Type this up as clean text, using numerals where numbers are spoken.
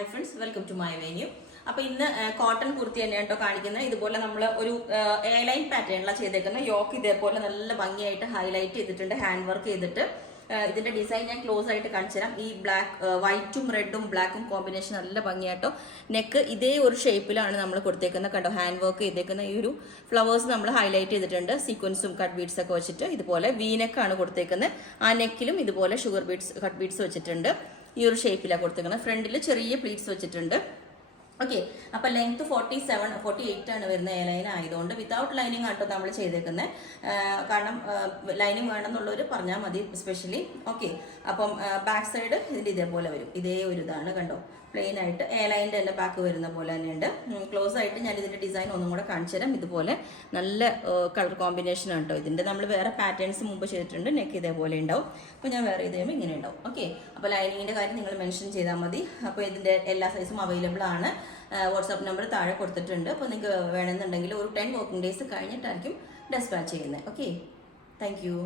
Hi friends, welcome to my venue. അപ്പോൾ ഇന്ന് cotton kurti തന്നെയാണ് കേട്ടോ കാണിക്കുന്നത്. ഇതുപോലെ നമ്മൾ ഒരു എ ലൈൻ പാറ്റേണിലാണ് ചെയ്തേക്കുന്നത്. യോക്ക് ഇതേപോലെ നല്ല ഭംഗിയായിട്ട് ഹൈലൈറ്റ് ചെയ്തിട്ടുണ്ട്, ഹാൻഡ് വർക്ക് ചെയ്തിട്ട്. ഇതിന്റെ ഡിസൈൻ ഞാൻ ക്ലോസ് ആയിട്ട് കാണിച്ചു തരാം. ഈ ബ്ലാക്ക് വൈറ്റും റെഡും ബ്ലാക്കും കോമ്പിനേഷൻ നല്ല ഭംഗിയായിട്ടോ. നെക്ക് ഇതേ ഒരു ഷേപ്പിലാണ് നമ്മൾ കൊടുത്തേക്കുന്നത് കണ്ടോ. ഹാൻഡ് വർക്ക് ചെയ്തേക്കുന്ന ഈ ഒരു ഫ്ലവേഴ്സ് നമ്മൾ ഹൈലൈറ്റ് ചെയ്തിട്ടുണ്ട്, സീക്വൻസും കട്ട് ബീഡ്സ് ഒക്കെ വെച്ചിട്ട്. ഇതുപോലെ വി നെക്കാണ് കൊടുത്തേക്കുന്നത്. ആ നെക്കിലും ഇതുപോലെ ഷുഗർ ബീഡ്സ് കട്ട് ബീഡ്സ് വെച്ചിട്ടുണ്ട്. ഈ ഒരു ഷേപ്പിലാണ് കൊടുത്തേക്കുന്നത്. ഫ്രണ്ടിൽ ചെറിയ പ്ലീറ്റ്സ് വെച്ചിട്ടുണ്ട്. ഓക്കെ, അപ്പൊ ലെങ്ത് 48 ആണ് വരുന്നത്. എ ലൈൻ ആയതുകൊണ്ട് വിത്തൗട്ട് ലൈനിങ് ആട്ടോ നമ്മൾ ചെയ്തേക്കുന്നത്. കാരണം ലൈനിങ് വേണമെന്നുള്ളവർ പറഞ്ഞാൽ മതി സ്പെഷ്യലി. ഓക്കെ, അപ്പം ബാക്ക് സൈഡ് ഇതിൻ്റെ ഇതേപോലെ വരും. ഇതേ ഒരു ഇതാണ് കണ്ടോ, പ്ലെയിൻ ആയിട്ട് എ ലൈൻ്റെ തന്നെ ബാക്ക് വരുന്ന പോലെ തന്നെയുണ്ട്. ക്ലോസ് ആയിട്ട് ഞാൻ ഇതിൻ്റെ ഡിസൈൻ ഒന്നും കൂടെ കാണിച്ചു തരാം. ഇതുപോലെ നല്ല കളർ കോമ്പിനേഷൻ ആണ് കേട്ടോ ഇതിൻ്റെ. നമ്മൾ വേറെ പാറ്റേൺസ് മുമ്പ് ചെയ്തിട്ടുണ്ട്. നെക്ക് ഇതേപോലെ ഉണ്ടാവും. അപ്പോൾ ഞാൻ വേറെ ഇത് ചെയ്യുമ്പോൾ ഇങ്ങനെ ഉണ്ടാവും. ഓക്കെ, അപ്പോൾ ലൈനിങ്ങിൻ്റെ കാര്യം നിങ്ങൾ മെൻഷൻ ചെയ്താൽ മതി. അപ്പോൾ ഇതിൻ്റെ എല്ലാ സൈസും അവൈലബിൾ ആണ്. വാട്സാപ്പ് നമ്പർ താഴെ കൊടുത്തിട്ടുണ്ട്. അപ്പോൾ നിങ്ങൾക്ക് വേണമെന്നുണ്ടെങ്കിൽ ഒരു 10 വർക്കിംഗ് ഡേയ്സ് കഴിഞ്ഞിട്ടായിരിക്കും ഡെസ്പാച്ച് ചെയ്യുന്നത്. Okay, thank you.